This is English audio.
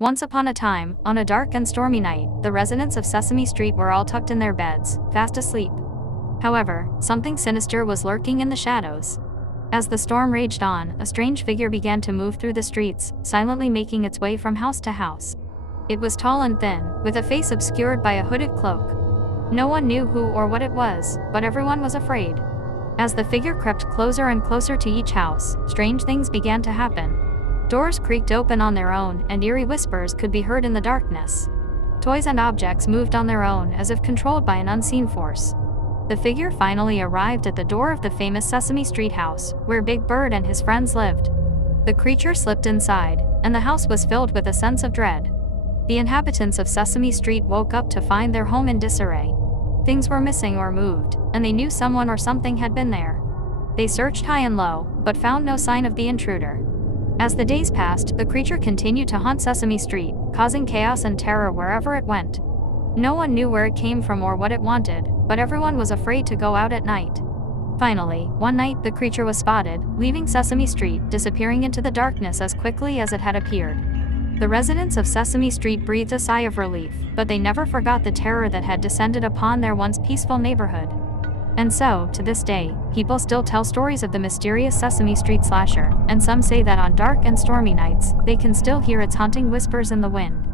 Once upon a time, on a dark and stormy night, the residents of Sesame Street were all tucked in their beds, fast asleep. However, something sinister was lurking in the shadows. As the storm raged on, a strange figure began to move through the streets, silently making its way from house to house. It was tall and thin, with a face obscured by a hooded cloak. No one knew who or what it was, but everyone was afraid. As the figure crept closer and closer to each house, strange things began to happen. Doors creaked open on their own, and eerie whispers could be heard in the darkness. Toys and objects moved on their own, as if controlled by an unseen force. The figure finally arrived at the door of the famous Sesame Street house, where Big Bird and his friends lived. The creature slipped inside, and the house was filled with a sense of dread. The inhabitants of Sesame Street woke up to find their home in disarray. Things were missing or moved, and they knew someone or something had been there. They searched high and low, but found no sign of the intruder. As the days passed, the creature continued to haunt Sesame Street, causing chaos and terror wherever it went. No one knew where it came from or what it wanted, but everyone was afraid to go out at night. Finally, one night the creature was spotted, leaving Sesame Street, disappearing into the darkness as quickly as it had appeared. The residents of Sesame Street breathed a sigh of relief, but they never forgot the terror that had descended upon their once peaceful neighborhood. And so, to this day, people still tell stories of the mysterious Sesame Street slasher, and some say that on dark and stormy nights, they can still hear its haunting whispers in the wind.